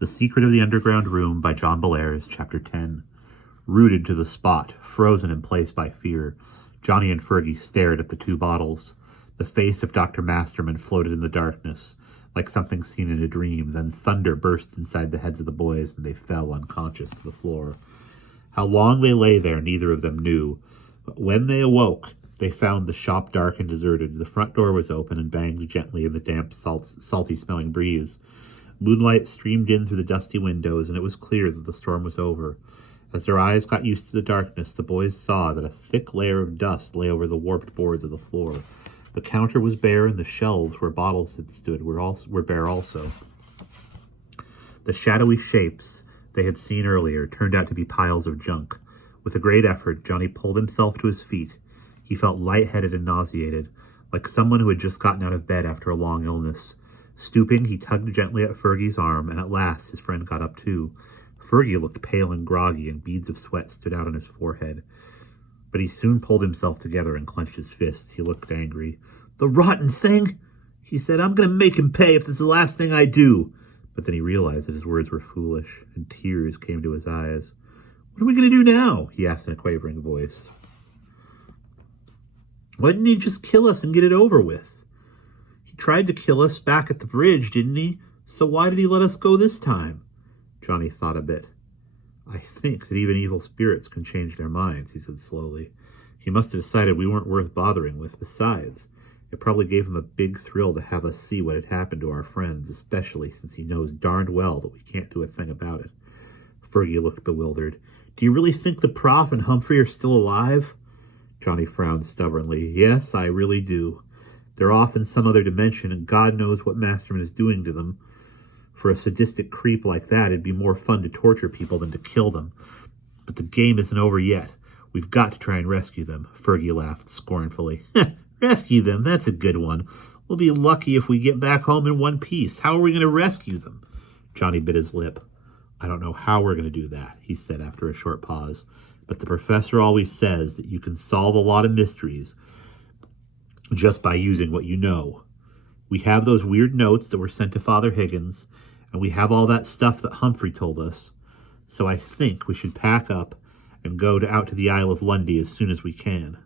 The Secret of the Underground Room by John Bellairs, Chapter 10. Rooted to the spot, frozen in place by fear, Johnny and Fergie stared at the two bottles. The face of Dr. Masterman floated in the darkness, like something seen in a dream. Then thunder burst inside the heads of the boys, and they fell unconscious to the floor. How long they lay there, neither of them knew. But when they awoke, they found the shop dark and deserted. The front door was open and banged gently in the damp, salty-smelling breeze. Moonlight streamed in through the dusty windows, and it was clear that the storm was over. As their eyes got used to the darkness, the boys saw that a thick layer of dust lay over the warped boards of the floor. The counter was bare, and the shelves where bottles had stood were bare also. The shadowy shapes they had seen earlier turned out to be piles of junk. With a great effort, Johnny pulled himself to his feet. He felt lightheaded and nauseated, like someone who had just gotten out of bed after a long illness. Stooping, he tugged gently at Fergie's arm, and at last his friend got up too. Fergie looked pale and groggy, and beads of sweat stood out on his forehead. But he soon pulled himself together and clenched his fists. He looked angry. "The rotten thing!" he said. "I'm going to make him pay if this is the last thing I do." But then he realized that his words were foolish, and tears came to his eyes. "What are we going to do now?" he asked in a quavering voice. "Why didn't he just kill us and get it over with? He tried to kill us back at the bridge, didn't he? So why did he let us go this time?" Johnny thought a bit. "I think that even evil spirits can change their minds," he said slowly. "He must have decided we weren't worth bothering with. Besides, it probably gave him a big thrill to have us see what had happened to our friends, especially since he knows darned well that we can't do a thing about it." Fergie looked bewildered. "Do you really think the Prof and Humphrey are still alive?" Johnny frowned stubbornly. "Yes, I really do. They're off in some other dimension, and God knows what Masterman is doing to them. For a sadistic creep like that, it'd be more fun to torture people than to kill them. But the game isn't over yet. We've got to try and rescue them." Fergie laughed scornfully. "Rescue them? That's a good one. We'll be lucky if we get back home in one piece. How are we going to rescue them?" Johnny bit his lip. "I don't know how we're going to do that," he said after a short pause. "But the professor always says that you can solve a lot of mysteries just by using what you know. We have those weird notes that were sent to Father Higgins, and we have all that stuff that Humphrey told us. So I think we should pack up and go out to the Isle of Lundy as soon as we can."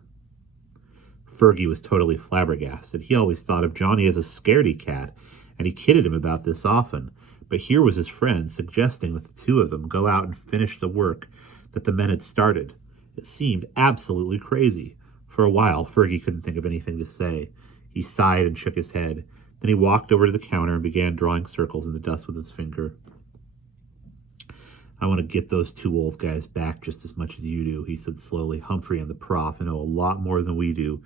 Fergie was totally flabbergasted. He always thought of Johnny as a scaredy cat, and he kidded him about this often. But here was his friend suggesting that the two of them go out and finish the work that the men had started. It seemed absolutely crazy. For a while, Fergie couldn't think of anything to say. He sighed and shook his head. Then he walked over to the counter and began drawing circles in the dust with his finger. "I want to get those two old guys back just as much as you do," he said slowly. "Humphrey and the Prof know a lot more than we do,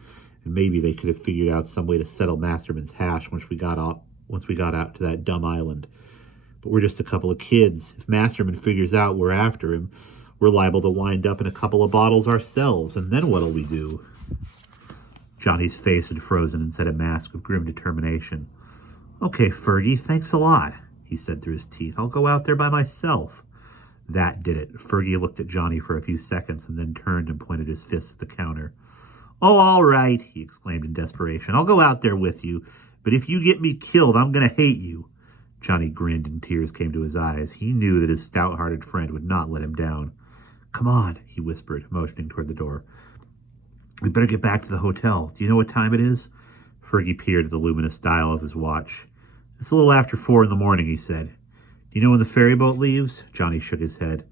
and maybe they could have figured out some way to settle Masterman's hash once we got out to that dumb island. But we're just a couple of kids. If Masterman figures out we're after him, we're liable to wind up in a couple of bottles ourselves, and then what'll we do?" Johnny's face had frozen and set a mask of grim determination. "Okay, Fergie, thanks a lot," he said through his teeth. "I'll go out there by myself." That did it. Fergie looked at Johnny for a few seconds and then turned and pointed his fist at the counter. "Oh, all right," he exclaimed in desperation. "I'll go out there with you, but if you get me killed, I'm going to hate you." Johnny grinned and tears came to his eyes. He knew that his stout-hearted friend would not let him down. "Come on," he whispered, motioning toward the door. "We better get back to the hotel. Do you know what time it is?" Fergie peered at the luminous dial of his watch. "It's a little after 4 in the morning," he said. "Do you know when the ferry boat leaves?" Johnny shook his head.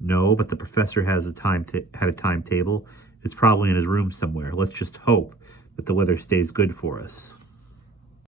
"No, but the professor has had a timetable. It's probably in his room somewhere. Let's just hope that the weather stays good for us."